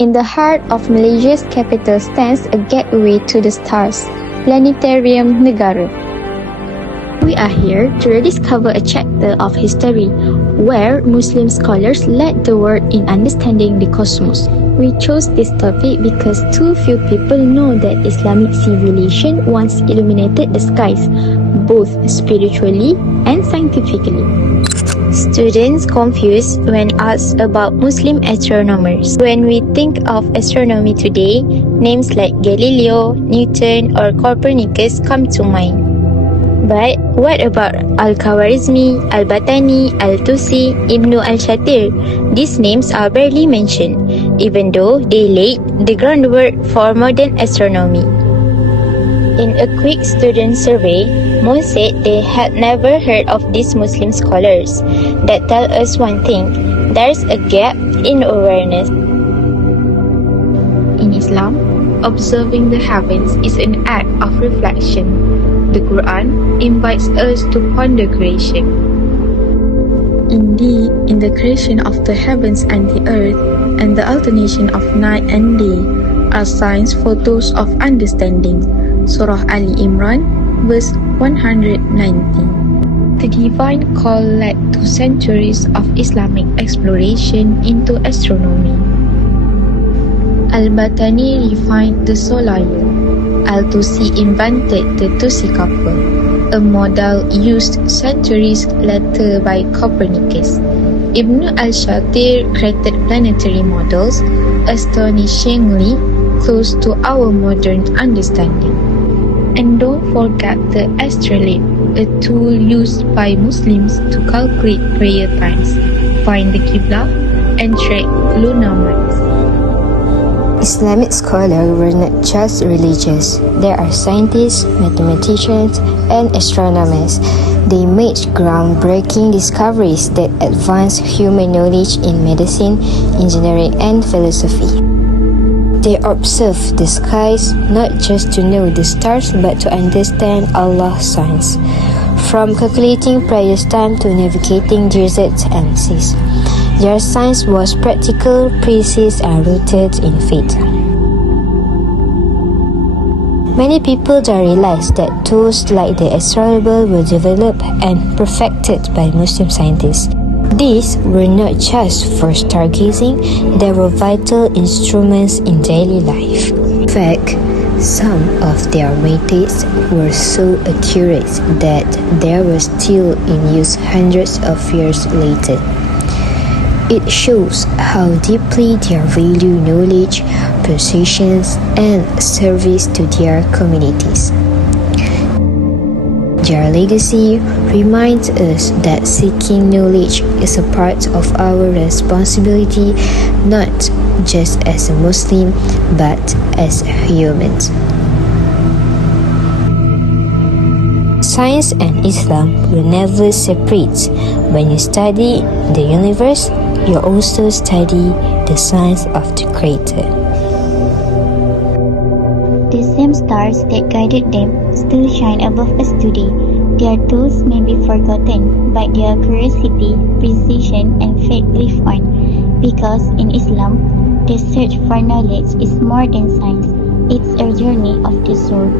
In the heart of Malaysia's capital stands a gateway to the stars, Planetarium Negara. We are here to rediscover a chapter of history where Muslim scholars led the world in understanding the cosmos. We chose this topic because too few people know that Islamic civilization once illuminated the skies, both spiritually and scientifically. Students confused when asked about Muslim astronomers. When we think of astronomy today, names like Galileo, Newton, or Copernicus come to mind. But what about Al-Khwarizmi, Al-Battani, Al-Tusi, Ibn al-Shatir? These names are barely mentioned, even though they laid the groundwork for modern astronomy. In a quick student survey, most said they had never heard of these Muslim scholars. That tells us one thing: there's a gap in awareness. In Islam, observing the heavens is an act of reflection. The Quran invites us to ponder creation. Indeed, in the creation of the heavens and the earth, and the alternation of night and day, are signs for those of understanding. Surah Ali Imran, verse 190. The divine call led to centuries of Islamic exploration into astronomy. Al-Battani refined the solar year. Al-Tusi invented the Tusi couple, a model used centuries later by Copernicus. Ibn al-Shatir created planetary models, astonishingly close to our modern understanding. And don't forget the astrolabe, a tool used by Muslims to calculate prayer times, find the Qibla, and track lunar months. Islamic scholars were not just religious. They are scientists, mathematicians, and astronomers. They made groundbreaking discoveries that advanced human knowledge in medicine, engineering, and philosophy. They observed the skies not just to know the stars but to understand Allah's signs, from calculating prayer time to navigating deserts and seas. Their science was practical, precise, and rooted in faith. Many people don't realize that tools like the astrolabe were developed and perfected by Muslim scientists. These were not just for stargazing, they were vital instruments in daily life. In fact, some of their methods were so accurate that they were still in use hundreds of years later. It shows how deeply they value knowledge, precision, and service to their communities. Their legacy reminds us that seeking knowledge is a part of our responsibility, not just as a Muslim, but as humans. Science and Islam will never separate. When you study the universe, you also study the science of the Creator. The same stars that guided them still shine above us today. Their tools may be forgotten, but their curiosity, precision, and faith live on. Because in Islam, the search for knowledge is more than science, it's a journey of the soul.